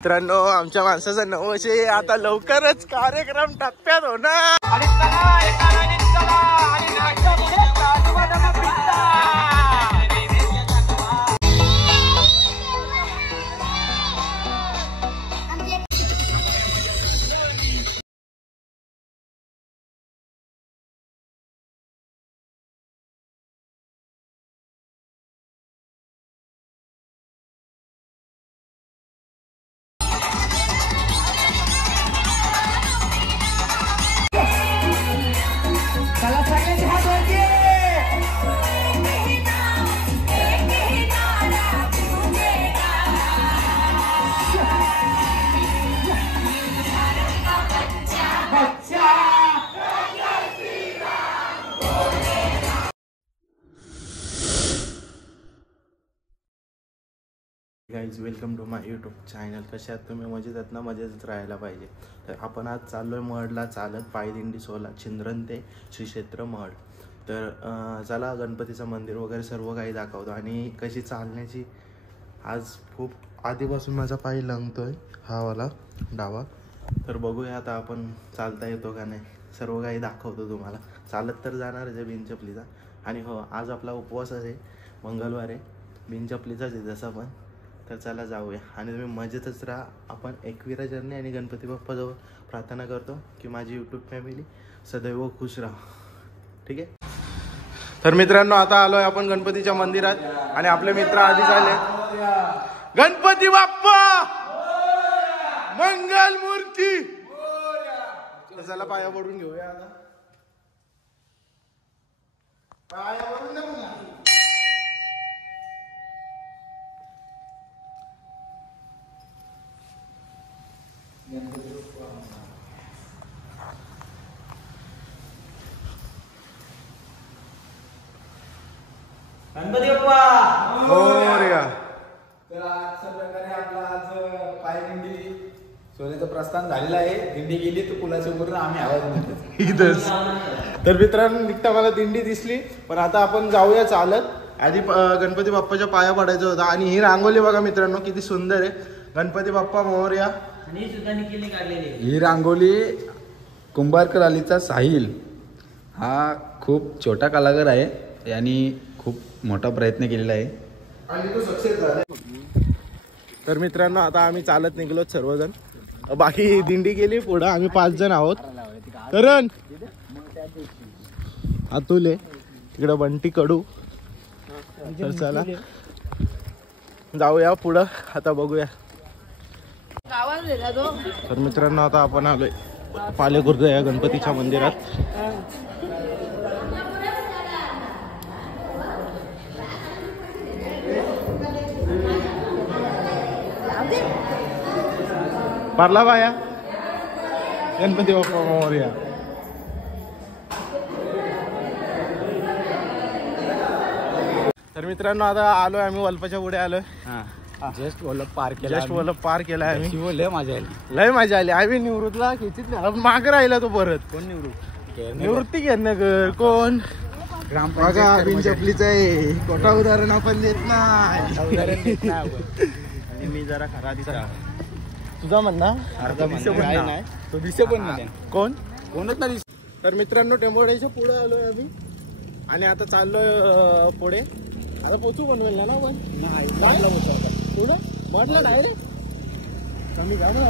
मित्रांनो आमच्या माणसाचा नवशे आता लवकरच कार्यक्रम टप्प्यात होणार. Guys welcome to my YouTube channel. कशा आहात तुम्ही? मजेत आहेत ना? मजेतच राहायला पाहिजे. तर आपण आज चाललो आहे महडला चालत पायदिंडी सोहळा छिंद्रन ते श्री क्षेत्र महड. तर चला गणपतीचं मंदिर वगैरे सर्व काही दाखवतो आणि कशी चालण्याची. आज खूप आधीपासून माझा पाय लंगतोय हा वाला डावा. तर बघूया आता आपण चालता येतो का नाही. सर्व काही दाखवतो तुम्हाला. चालत तर जाणारच आहे बिनचपलीचा. आणि हो आज आपला उपवास आहे, मंगळवार आहे, बिनचपलीचाच आहे जसा पण. तर चला जाऊया आणि तुम्ही मजेतच राहा. आपण एकविरा जर्नी आणि गणपती बाप्पाजवळ प्रार्थना करतो की माझी यूट्यूब फॅमिली सदैव खुश राहा. ठीक आहे. तर मित्रांनो आता आलोय आपण गणपतीच्या मंदिरात आणि आपले मित्र आधीच आले. गणपती बाप्पा मंगल मूर्ती. चला पाया पडून घेऊया आता. पाया पडून नको ना. गणपती बाप्पा मोरया. तर अशा प्रकारे आपला आज पायदिंडी सोहळ्याचं प्रस्थान झालेलं आहे. दिंडी गेली तर पुलाच्या वरून आम्ही आवाज इथंच. तर मित्रांनो निघता मला दिंडी दिसली, पण आता आपण जाऊया चालत. आधी गणपती बाप्पाच्या पाया पडायचं होतं. आणि ही रांगोली बघा मित्रांनो किती सुंदर आहे. गणपती बाप्पा मोरया. आणि सुद्धा निखिलने काढलेली ही रांगोली कुंभारकर अलीचा साहिल हा खूप छोटा कलाकार आहे आणि खूप मोठा प्रयत्न केलेला आहे आणि तो सक्सेस झाला. तर मित्रांनो आता आम्ही चालत निघलो सर्वजण. बाकी दिंडी गेली पुढं. आम्ही 5 जण आहोत. करण अतुल आहे तिकडं, बंटी कडू. तर चला जाऊया पुढं आता बघूया. तर मित्रांनो आता आपण आलोय पालेखुर्द या गणपतीच्या मंदिरात. पारला बाया गणपती बाप्पा मोरया. तर मित्रांनो आता आलोय आम्ही वल्पाच्या पुढे आलोय. जस्ट वॉलप पार केला आम्ही. लय मजा आली. आम्ही निवृत्तला खेचीत माग राहिला तो परत. कोण निवृत्ती घेणं कोण बिनचपलीच आहे. खोटा उदाहरण आपण देत नाही. आणि मी जरा खरा दिसा तुझा म्हणणा नाही तो दिसे पण नाही. कोणच नाही. तर मित्रांनो टेंबोड्याच्या पुढे आलोय आम्ही आणि आता चाललोय पुढे. आता पोचू बनवेल ना पण पुढं म्हटलं डायरेक्ट कमी घ्या ना.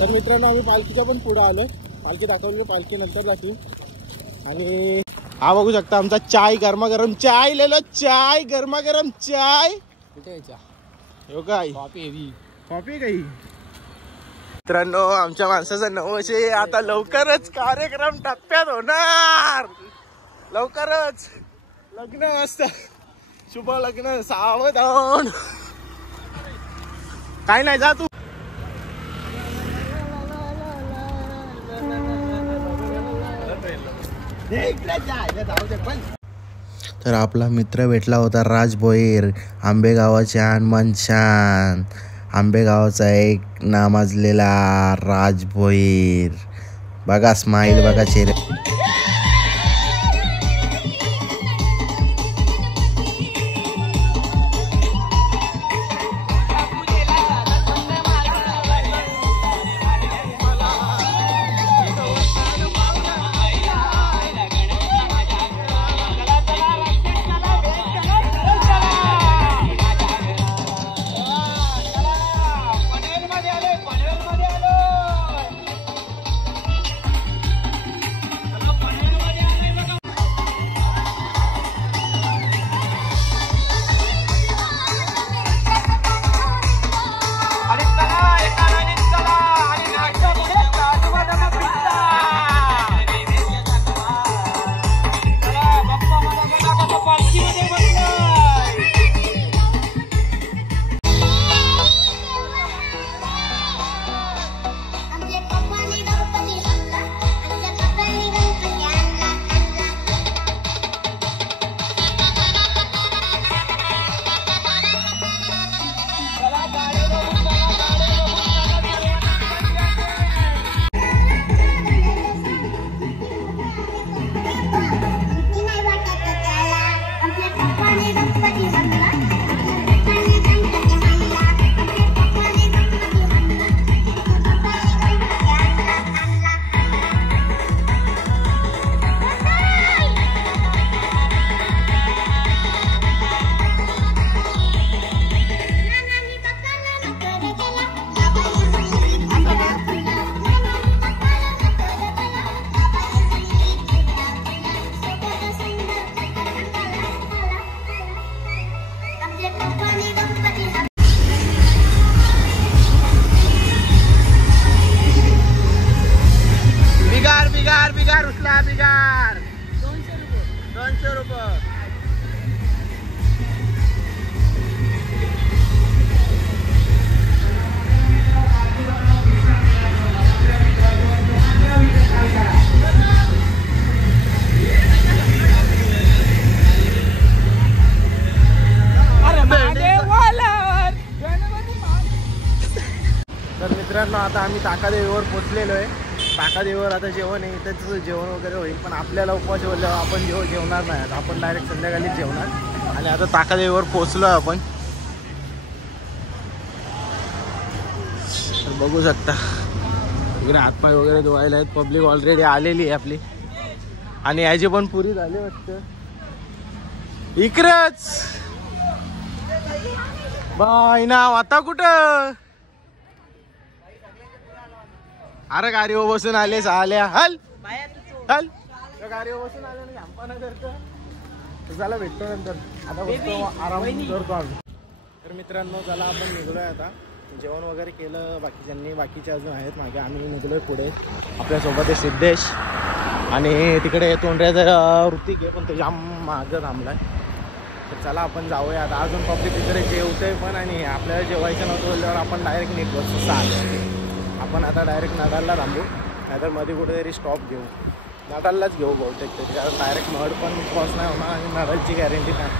तर मित्रांनो आम्ही पालखीच्या पण पुढे आलोय. पालखी दाखवली, पालखी नंतर जातील. आणि हा बघू शकता आमचा चाय गरमागरम चाय लिहिलं. चाय गरमागरम चाय हो काय कॉफी काही. मित्रांनो आमच्या माणसाचा नवशे आता लवकरच कार्यक्रम टप्प्यात होणार. लवकरच लग्न असतं. शुभ लग्न सावधान. काय नाही जा तू. तर आपला मित्र भेटला होता राज भोईर. आंबेगावाचे हनुमान शान. आंबेगावचा एक नामाजलेला राज भोईर. बघा स्माईल बघा चेहरे. तर मित्रांनो आता आम्ही ताकादेवीवर पोचलेलो आहे. ताकादेवीवर आता जेवण आहे, इथंच जेवण वगैरे होईल, पण आपल्याला उपवास बोलल्यावर आपण जेवणार नाही. आपण डायरेक्ट संध्याकाळीच जेवणार. आणि आता ताकादेवीवर पोचलो आहे आपण. तर बघू शकता इकडे हातपाय वगैरे धुवायला आहेत. पब्लिक ऑलरेडी आलेली आहे आपली. आणि याची पण पुरी झाली वाटतं. इकडेच बाय ना आता कुठं. अरे गाडीवर बसून आले आल्या. हल हल गाडीवर बसून आले ना. आंपाना करतो झाला भेटतो नंतर. आता बसतो आराम करतो आम्ही. तर मित्रांनो चला आपण निघलोय आता. जेवण वगैरे केलं बाकीच्यांनी. बाकीचे अजून आहेत मागे. आम्ही निघलोय पुढे. आपल्यासोबत आहे सिद्धेश आणि तिकडे तोंडऱ्याचा ऋतिक आहे, पण तो जाम मागं थांबलाय. तर चला आपण जाऊया आता. अजून पब्लिक तिकडे जेवतंय पण. आणि आपल्याला जेवायचं नव्हतं बोलल्यावर आपण डायरेक्ट निघलो 6. आपण आता डायरेक्ट नडालला थांबू, नाहीतर मध्ये कुठेतरी स्टॉप घेऊ. नडाललाच घेऊ बहुतेक तरी, कारण डायरेक्ट महड पण क्रॉस नाही होणार आणि नडालची गॅरंटी नाही.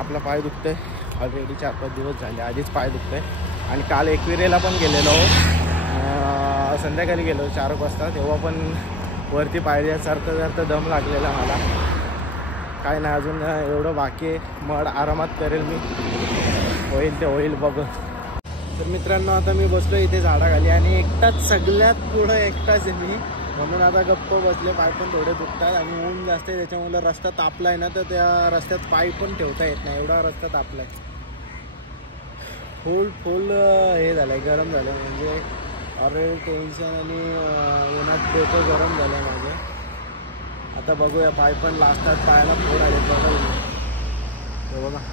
आपला पाय दुखतंय ऑलरेडी 4-5 दिवस झाले. आधीच पाय दुखतंय. आणि काल एकविरेला पण गेलेलो, संध्याकाळी गेलो 4 वाजता. तेव्हा पण वरती पायऱ्या चढता दम लागलेला मला. काय नाही अजून एवढं बाकी आहे. मड आरामात करेल मी. होईल ते होईल बघ. तर मित्रांनो आता मी बसलो इथे झाडाखाली आणि एकटाच, सगळ्यात पुढं एकटाच आहे मी. म्हणून आता गप्प बसले. पाय पण थोडे दुखतात आणि ऊन जास्त आहे त्याच्यामुळे रस्ता तापला आहे ना, तर त्या रस्त्यात पाय पण ठेवता येत नाही. एवढा रस्ता तापला आहे. फुल हे झालं आहे, गरम झालं. म्हणजे ऑलरेडी टेन्शन आणि उन्हात डोकं गरम झालं माझं. आता बघूया. पाय पण लाजतात, पायाला फोड आले बघा. बघा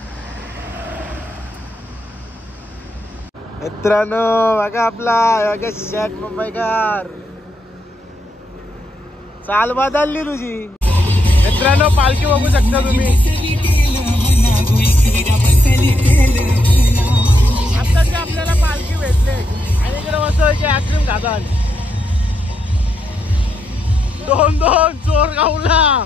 मित्रांनो, बघा आपला शर्ट मुंबईकर. चाल बदलली तुझी. मित्रांनो पालखी बघू शकता तुम्ही. आताच आपल्याला पालखी भेटले आणि इकडे मस्त आईस्क्रीम खातात. 2 चोर गावला.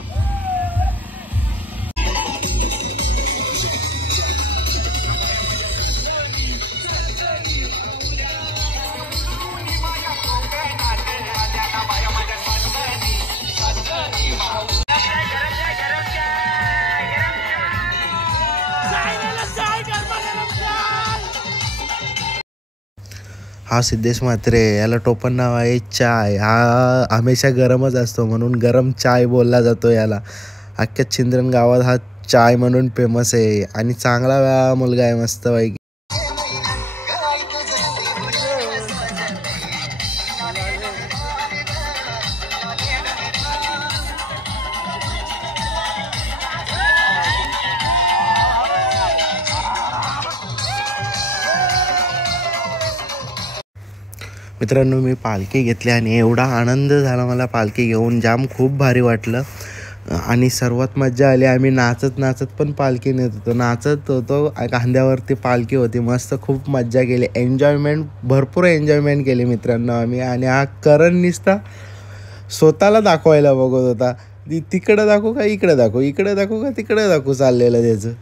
हा सिद्धेश म्हात्रे, याला टोपण नाव आहे चाय. हा हमेशा गरमच असतो म्हणून गरम चाय बोलला जातो याला. अख्ख्या छिंद्रन गावात हा चाय म्हणून फेमस आहे. आणि चांगला मुलगा आहे मस्त पैकी. मित्रांनो मी पालखी घेतली आणि एवढा आनंद झाला मला पालखी घेऊन. जाम खूप भारी वाटलं. आणि सर्वात मज्जा आली, आम्ही नाचत पण पालखी नेत होतो. नाचत होतो, खांद्यावरती पालखी होती. मस्त खूप मज्जा केली. भरपूर एन्जॉयमेंट केली मित्रांनो आम्ही. आणि हा करण निसता स्वतःला दाखवायला बघत होता. तिकडं दाखवू का इकडे दाखवू, इकडे दाखवू का तिकडे दाखवू चाललेलं त्याचं.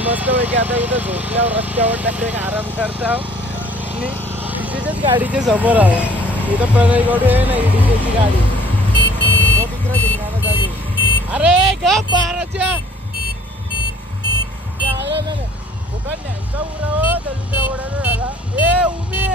मस्त पैकी आता इथं झोपल्यावर रस्त्यावर टाकले आराम करता. आणि तिच्याच गाडीच्या समोर आहो. इथं प्रणय गौडे आहे ना, ईडीची गाडी. तो तिकडे धिंगाणा चालू. अरे गप बाराच्या फुकट न्यांचा उराव दलिंद्रा ओढायला झाला. ए उमी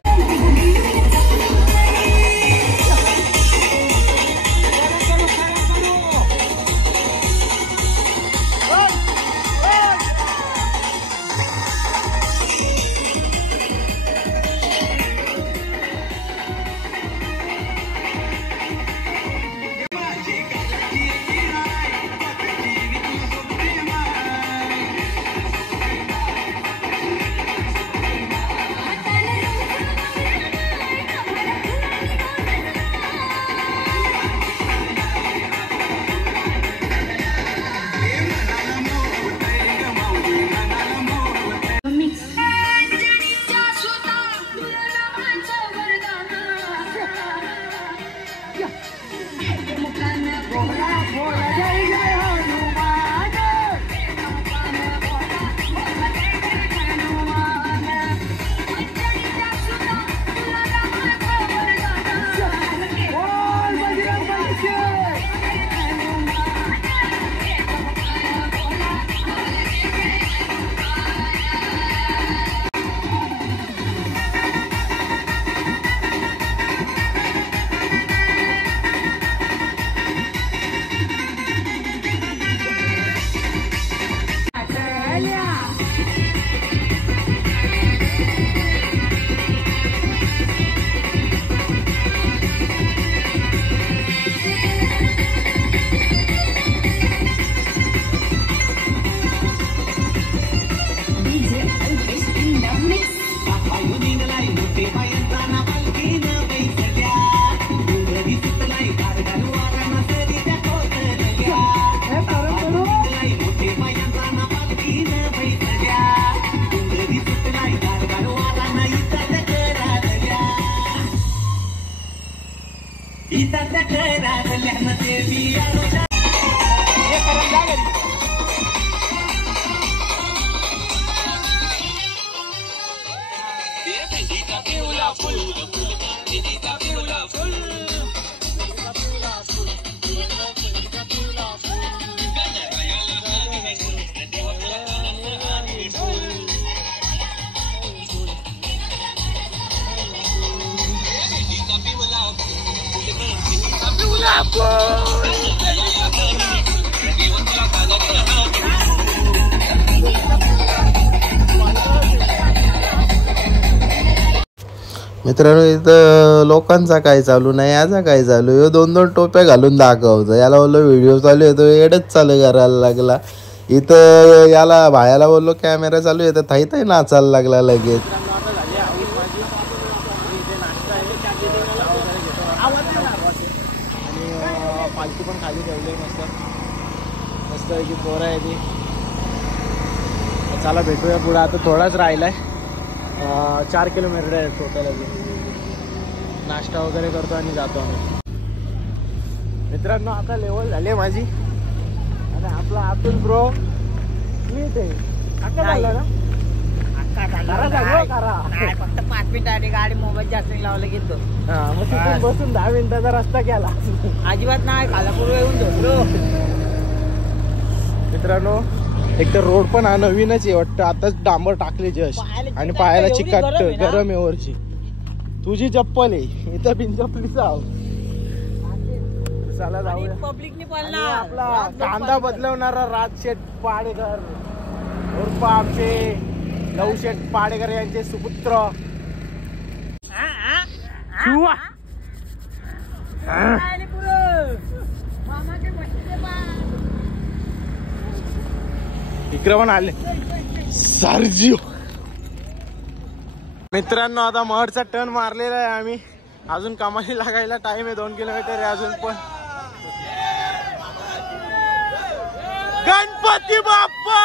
मित्रांनो इथं लोकांचा काय चालू नाही, याचा काय चालू आहे. 2-2 टोप्या घालून दाखवतो. याला बोललो व्हिडिओ चालू आहे, तो एडच चालू करायला लागला. इथं याला भायाला बोललो कॅमेरा चालू आहे, तर थाई नाचायला लागला लगेच. पालखी पण खाली ठेवली मस्त की पोरं आहे ती. चला भेटूया पुढे, आता थोडाच राहिलाय. 4 किलोमीटर आहे टोटल. अजून नाश्ता वगैरे करतो आणि जातो आम्ही. मित्रांनो आता लेवल झाली आहे माझी. आणि आपला अतुल ब्रो नीट आहे. अक्का झाला ना, फक्त 5 मिनिटासाठी गाडी मोबाईल चार्जिंग लावलं घेतो. मग तिथून बसून 10 मिनिटाचा रस्ता केला. अजिबात नाही, खालापूर येऊन झोपलो. मित्रांनो एक तर रोड पण हा नवीनच आहे वाटतं, आताच डांबर टाकले जस्ट. आणि पायाला चिकाट गरम आहे वरची. तुझी चप्पल आहे इथं, बिन चप्पलीचा आहो. चला जाऊया. पब्लिकने आपला कांदा बदलवणारा राजशेठ पाडेकर उर्फ आमचे लवशेठ पाडेकर यांचे सुपुत्र. इकडे पण आले सरजिओ. मित्रांनो आता महडचा टर्न मारलेला आहे आम्ही. अजून कामाला लागायला टाइम आहे, 2 किलोमीटर आहे अजून. पण गणपती बाप्पा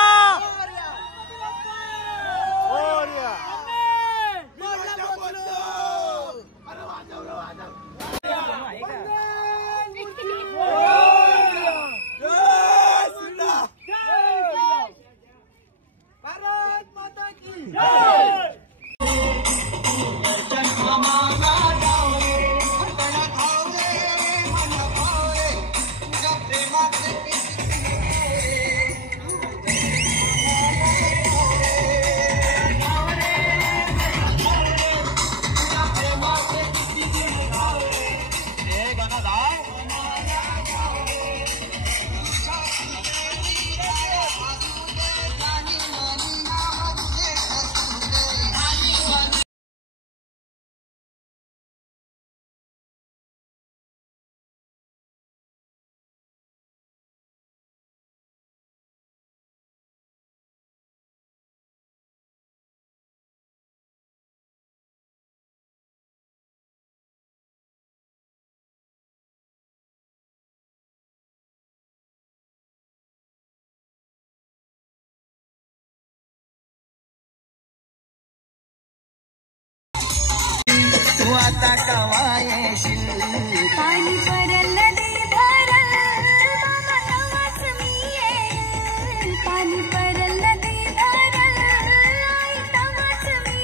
आता कवा येशील पाणी परल नदी भरल मामा तवाच मी येईल. पाणी परल नदी भरल आई तवाच मी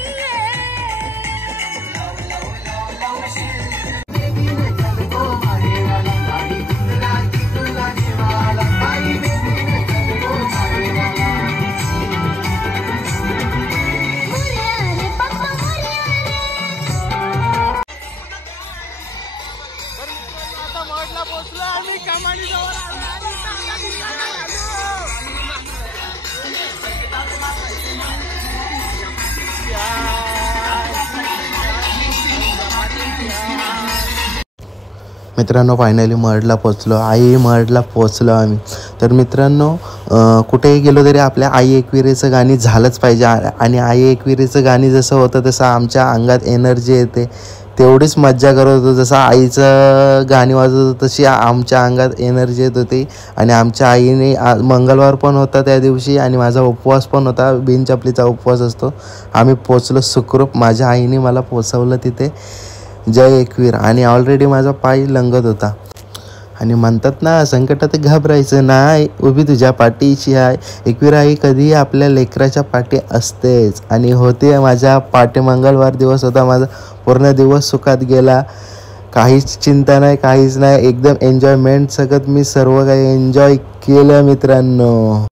पोहोचलो आम्ही कमानी जवळ. मित्रांनो फायनली महडला पोचलो. आई महडला पोचलो आम्ही. तर मित्रांनो कुठेही गेलो तरी आपल्या आई एकविरेचं गाणी झालंच पाहिजे. आणि आई एकविरेचं गाणी जसं होतं तसं आमच्या अंगात एनर्जी येते. तेवढीच मज्जा करत होतो. जसं आईचं गाणी वाजत होतं तशी आमच्या अंगात एनर्जी येत होती. आणि आमच्या आईने मंगळवार पण होता त्या दिवशी आणि माझा उपवास पण होता. बिनचपलीचा उपवास असतो. आम्ही पोचलो सुखरूप. माझ्या आईने मला पोचवलं तिथे. जय एकवीर. आणि ऑलरेडी माझा पाय लंगत होता. आणि म्हणतात ना, संकटात घाबरायचं नाही, उभी तुझ्या पाठीशी आहे. एकविरा कधीही आपल्या लेकराच्या पाठी असतेच आणि होते. माझ्या पाठी मंगळवार दिवस होता, माझा पूर्ण दिवस सुखात गेला. काहीच चिंता नाही, काहीच नाही, एकदम एन्जॉयमेंट सगळं मी सर्व काही एन्जॉय केलं मित्रांनो.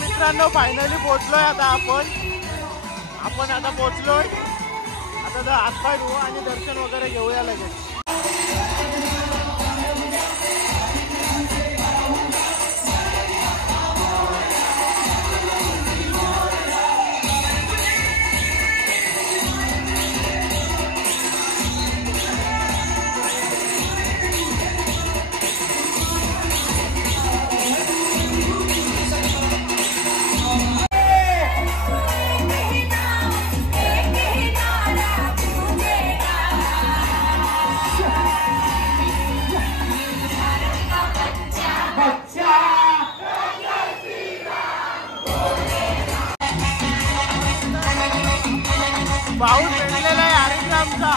मित्रांनो फायनली पोहोचलोय आता आपण आता पोहोचलोय. आता हातपाय धुवू आणि दर्शन वगैरे घेऊया लगेच. पाऊस पेटलेला आहे हरिग्रामचा.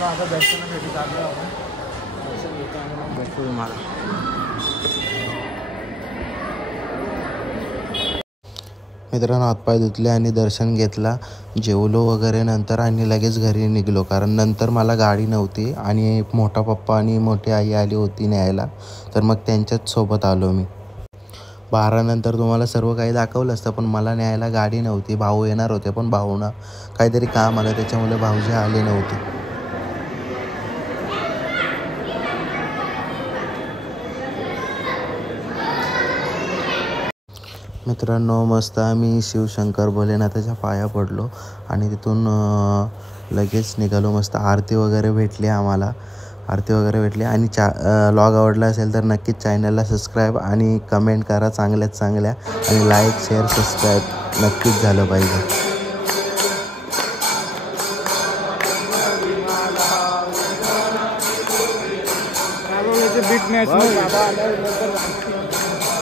आता दर्शनासाठी चाललो आपण. दर्शन घेतो आणि मग भेटतो तुम्हाला. मित्रांनो हातपाय धुतले आणि दर्शन घेतला, जेवलो वगैरे नंतर आणि लगेच घरी निघलो. कारण नंतर मला गाडी नव्हती आणि मोठा पप्पा आणि मोठी आई आली होती न्यायला, तर मग त्यांच्याच सोबत आलो मी. 12 नंतर तुम्हाला सर्व काही दाखवलं असतं, पण मला न्यायला गाडी नव्हती. भाऊ येणार होते पण भाऊना काहीतरी काम आलं, त्याच्यामुळे भाऊजी आले नव्हते. मित्रांनो मस्त आम्ही शिवशंकर भोलेनाथाच्या पाया पडलो आणि तिथून लगेच निघालो. मस्त आरती वगैरे भेटली आम्हाला, आरती वगैरे भेटली. आणि व्लॉग आवडला असेल तर नक्कीच चॅनलला सबस्क्राईब आणि कमेंट करा चांगल्यात चांगल्या, आणि लाईक शेअर सबस्क्राईब नक्कीच झालं पाहिजे. Bit match